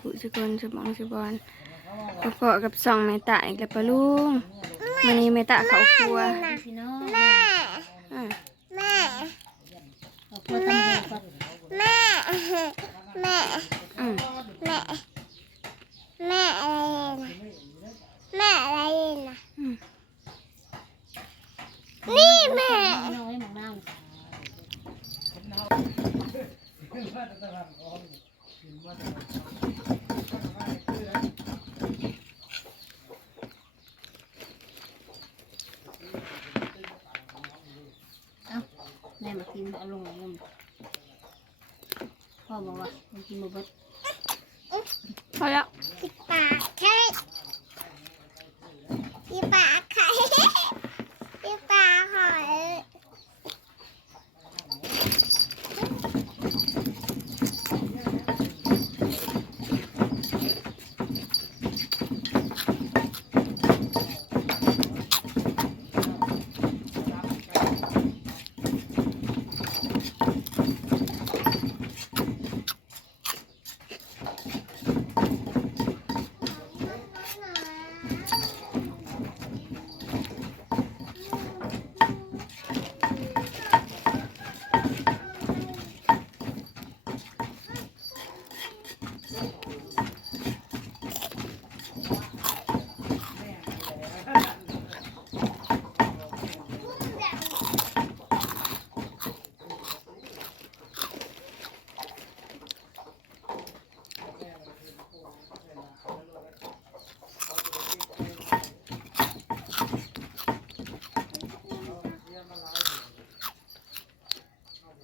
ผู้สุคนสมองสุบอลก็พอกับสองแม่ตาอีกแล้วปะลุงมันนี้แม่ตาเขาครัวพี่น้องอ่าแม่ขอบคุณตำรวจก่อนแม่แม่อืมแม่แม่อะไรนะแม่อะไรนะอืมนี่แม่พี่น้องไว้หมองน้ำเอ้า แม่มากินเอาลงเอาลงพ่อบอกว่ามันกินมาเบิด พอแล้ว ที่ปากไข่ที่ปากไข่ที่ปากหอย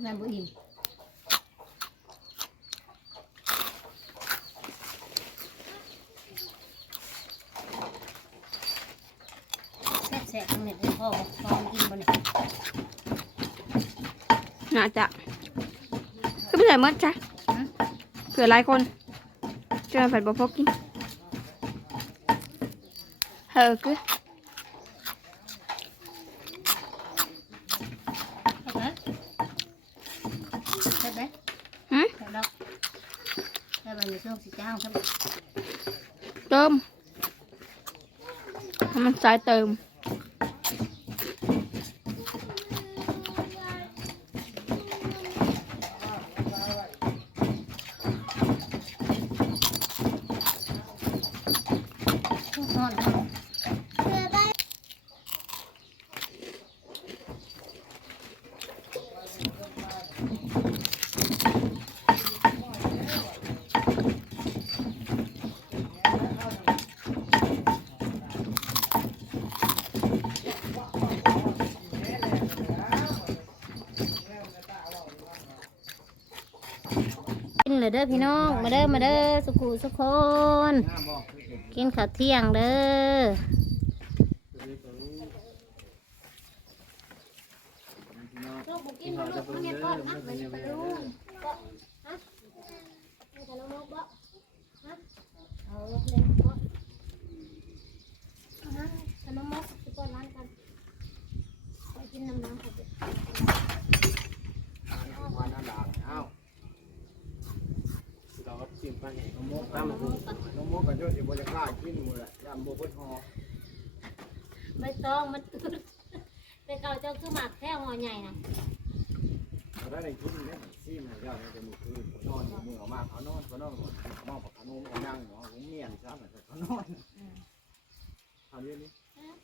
แม่บ่อิ่มแซ่บๆทั้งเม็ดเลยพ่อบอกพ่อมันกินบ่เนี่ยน่าจะก็ไม่ใช่เมื่อจ้ะเผื่อหลายคนเจอผัดบะพกกินเออคือ แซ่บไหมแซ่บไหม หืม แซ่บแล้วแซ่บไปอยู่ช่ว งสิจ้างครับ เติมให้มันสายเติม ทุกคนเนาะ เพื่อได้ กิน เลยเด้อพี่น้อง มาเด้อมาเด้อสุขุสุกคน กินข้าวเที่ยงเด้อลูกบุกินมาลูกมาเนี่ยก่อนนะมาเนี่ยไปลูกก็ฮะมีขนมบ่ฮะเอาเลยก็ฮะขนมมกไปก่อนร้านกันไปกินน้ำน้ำค่ะ วันนั้นด่างเอ้าเราก็ชิ มไปเนี่ยน้ำมกน้ำมันน้ำมกกันเยอะอยู่บนกล้ากินหมดแหละยำโบกุดหอไม่ต้องมันตื่นแต่เก่าเจ้าคือหมักแค่หอใหญ่นะเราได้ในกินเนี่ยซีมันยอดจะมีคืนนอนมือออกมาเขานอนเขานอนหมดมองขนมเขานั่งเนาะผมเมียนซะเหมือนเขานอนทำเรื่องนี้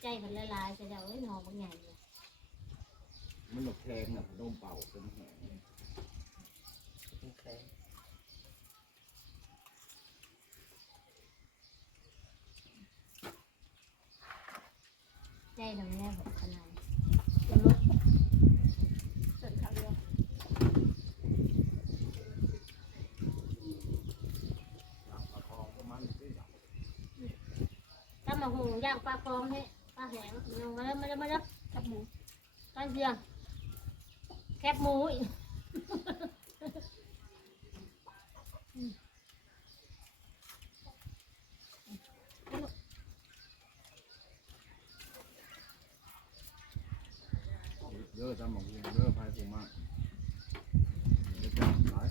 ใจมันละลายจะเดาเอ้ยหอบางใหญ่เลยมันหนกแทงเนี่ยขนมเป่าเป็นแหง ใจทำแน่แบบขนาดประคองประมาณนี้ถ้ามาหูย่างปลาคองให้ปลาแห้งยังมาแล้วมาแล้วมาแล้วกับหมูกันเชียงแคบหมูอีก เยอะจำหมกเยอะพายปูมากเยอะจังหลาย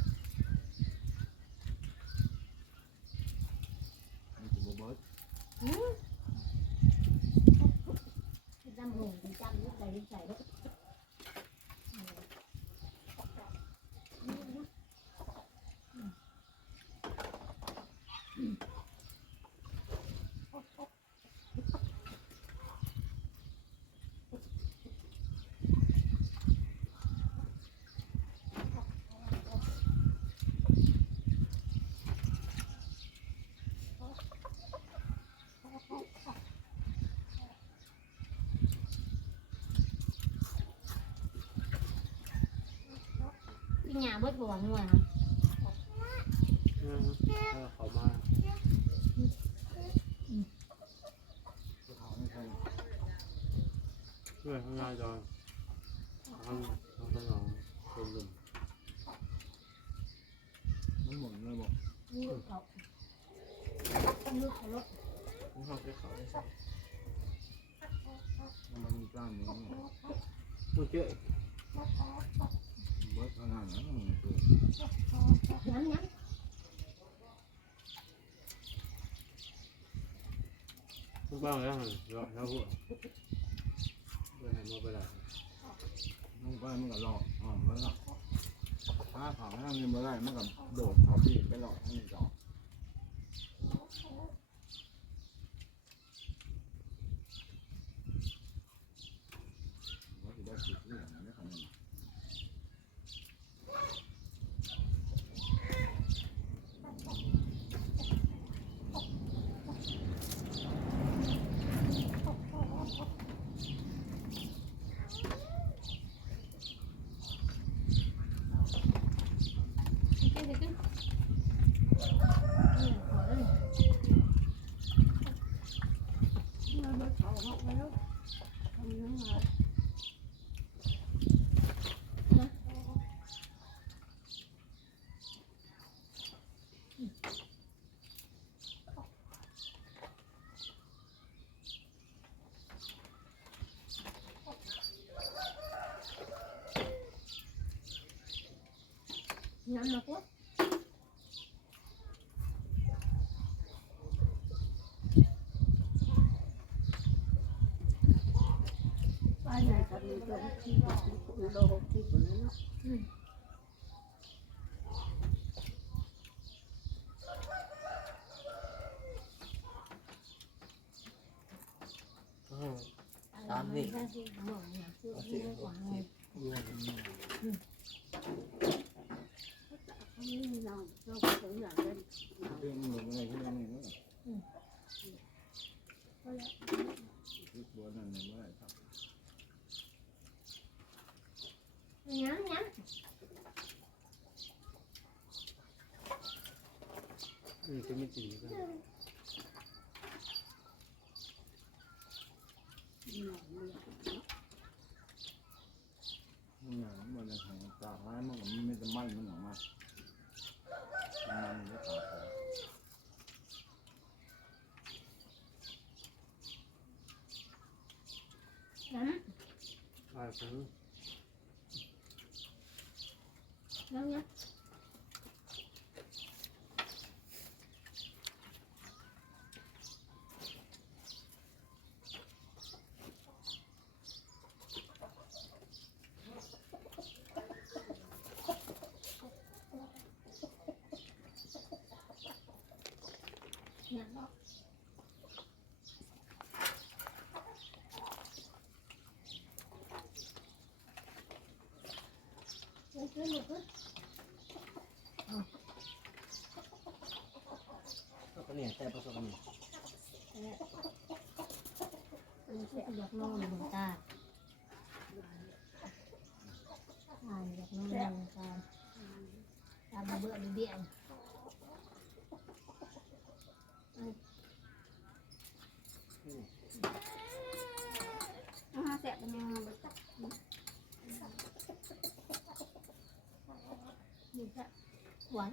จำหงจำลูก ใส่ลูกใส่ลูก หยาเบิดบัวงัวอืมเออเขามาเขาไม่ใช่เพื่อข้างหน้าจอยข้างข้างหลังเป็นลมมันหมุนเลยบอกลูกเขาลูกเขาลูกมันเขาไปเขาได้ใช่มันมีกล้ามเนื้อมันเจ๊เบิร์ดขนาดนั้นคือ ย้ำย้มันบ้างแล้วเหรอแล้วหัวไปไหนมาไปไหนมันก็มันก็หลอกอ๋อมมันหลอกถ้าเขาไม่ทำเงินมาได้มันก็โดดเขาปีกไปหลอกทั้งนี้ต่อว่าจะได้สิทธิ์เรื่องนี้ขนาดำขึ้นขึ้นขอเลย ย้ำนะพวกป้าใหญ่กับมีตัวที่ที่โลหกที่คนนั้นเนาะ ตามนี่ได้สิ ตาให้มันมันไม่จะไหม้มันออกมามันไม่ตาคอำย้ตายครั้งำย้ำย้ำขึ้นลู ก็เนี่ยแต่ประสบการณ์มันเสียอยากนอนหมือนตาอ่านอยากนอนเหมือนตาตาเบื่อเบี้ย อาหารแสบเป็นยังไงบ้างจ๊ะ นี่ค่ะหวาน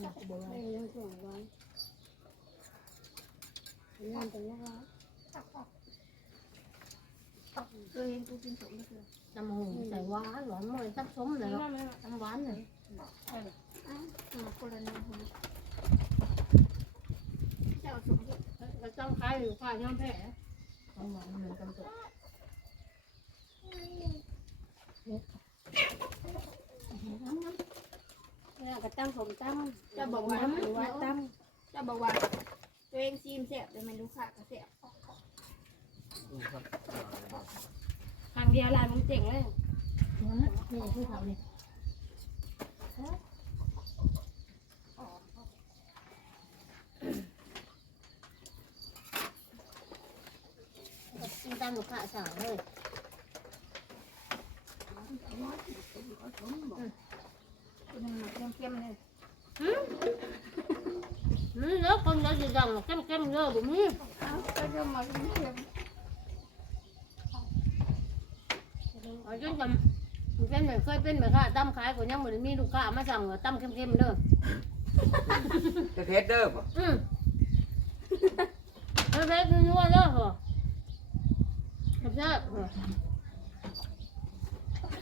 หนักเบื่อ ไม่ยังส่งไว้งานแต่ละวัน เคยเห็น กูกินสมไม่เคยตำหูใส่หวานหวานมอยตับส้มเลยเนาะตำหวานเลยอ้าวคนละแนวคนเจ้าสมอยู่ข้าย่อมแพ้ต้องบอกเหมือนกันตัวเนี่ยก็ตั้งผมตั้งจะบอกว่าหรือว่าตั้งจะบอกว่าตัวเองซีมแสบแต่มันลูกค้าก็แสบ ครั้งเดียวลายมันเจ๋งเลยนี่คือเขานี่ตั้งตั้งลูกค้าสั่งเลยเข้มๆเลยอืมแล้วคนเราจะดังเข้มเข้มๆเยอะบุ้มี่ก็จะมาเข้มเอาจนกันมันเป็นเหมือนเคยเป็นเหมือนค่ะตั้มขายคนยังเหมือนมีลูกค้ามาสั่งว่าตั้มเข้มเข้มๆเด้อจะเทสเด้อป่ะอืมเฮ้ยเฮ้ยนัวๆเด้อเหรอครับเจ้าเหรอ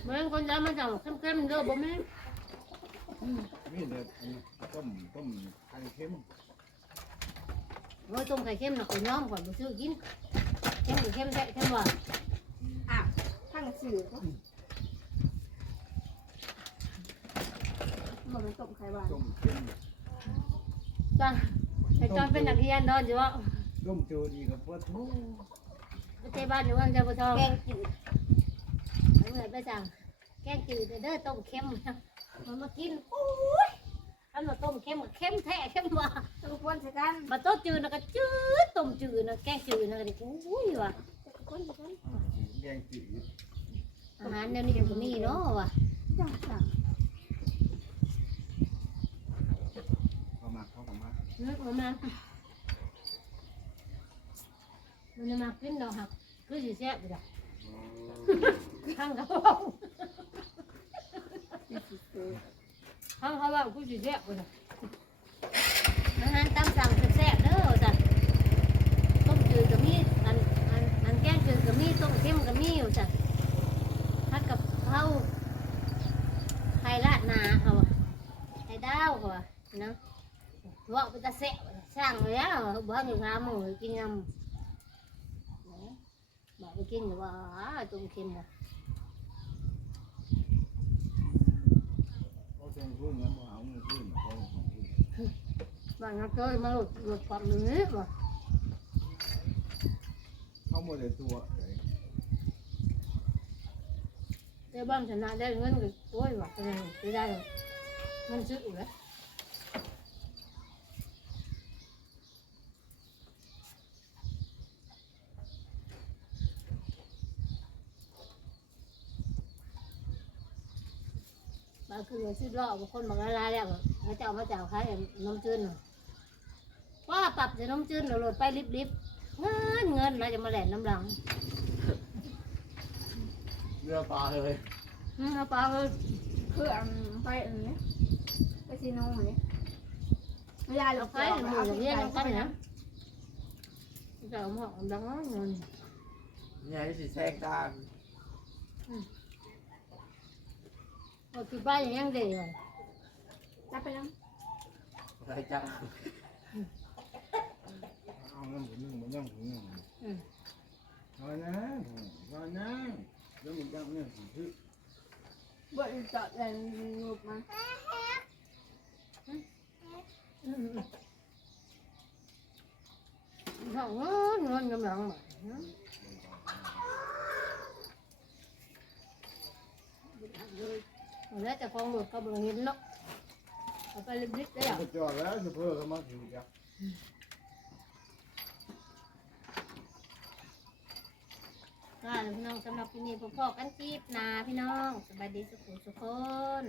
เหมือนคนจะมาสั่งเข้มเข้มๆเด้อบุ้มี่นี่เด้อต้มต้มไข่เค็มโอ้ยต้มไข่เข้มน่ะคนย้อมก่อนไปซื้อกินเข้มหรือเข้มแท้เข้มหวานอะ ทั้งสื่อก็มันเป็นต้มไข่หวานต้มเค็มจ้าไอ้จอนเป็นนักเรียนเด้ออยู่ว่าต้มจูดีกับพวกทูไปเทบ้านอยู่วันเจ้าปทองแกงจืดเอาเงินไปสั่งแกงจืดเด้อต้มเค็มมันมากินโอ้ยอันมาต้มเค็มกับเค็มแท้เค็มหวานทุกคนสิกันมาต้มจืดนะก็จืดต้มจืดนะแกงจืดนะก็ดิอุ้ยว่ะทุกคนสิกันแกงจืด อาหารแนวนี้ก็มีเนาะว่ะจ้าจ้าเข้ามาเข้ามาอืมเอามามันจะมากินดอกหักคือสิแซ่บอยู่ดอกข้างเขาบอกข้างเขาว่ากูสิแซ่บเลยอาหารตามสั่งแซ่บๆเด้อจ้ะต้มจืดก็มีอันอันอันแกงจืดก็มีต้มเค็มก็มีอยู่จ้ะ ผัดกับเผาไข่ราดหนาเขาอะไข่ดาวเขาอะนะว่าไปตะแซ่บสร้างเลยอะบ้านอยู่งามหมูกินยำบอกไปกินอยู่ว่าอ้าต้มเค็มว่ะเขาจะรุ่นนั้นมาเอาเงินรุ่นเขาของรุ่นบ้านนักเตยมาหลุดหลุดความนี้ว่ะเขาหมดเลยตัว เลยแต่บ้านชนะได้เงินก็โอ้ยว่ะเป็นไงไม่ได้เลยเงินซื้ออยู่แล้วบางคือซื้อรอบบางคนบางรายแล้วเขาจะเอามาจากใครน้ำจืนว่าปรับจะน้ำจืนเราโหลดไปริบๆเงินเงินเราจะมาแหลนน้ำหลัง เรือปลาเลยอืมเอาปลาเลยคืออันไปอันนี้ไปซีโน่อันนี้เวลาเราเอาไปหมูอย่างเงี้ยน้ำกันนะจะเอาหม้อดังน้อยเงินเนี่ยสิแทงตามเอาที่ไปอย่างยังเดียวจับไปแล้วอะไรจังเอาเงินผมนึ่งมันย่างผมนึ่งนอนนะนอนนะ แล้วมันย่างเนี่ยผมซื้อบ่ได้จอดแรงงูมาห้องเงินเงินกำลังมาแล้วจะคลองหลุดก็บริเห็นเนาะเอาไปริบๆได้หรอไปจอดแล้วจะเพิ่มเขามาอยู่จ้ะ ค่ะพี่น้องสำหรับที่นี่พ่อๆกันจีบนาพี่น้องสบายดีสุขสุขคน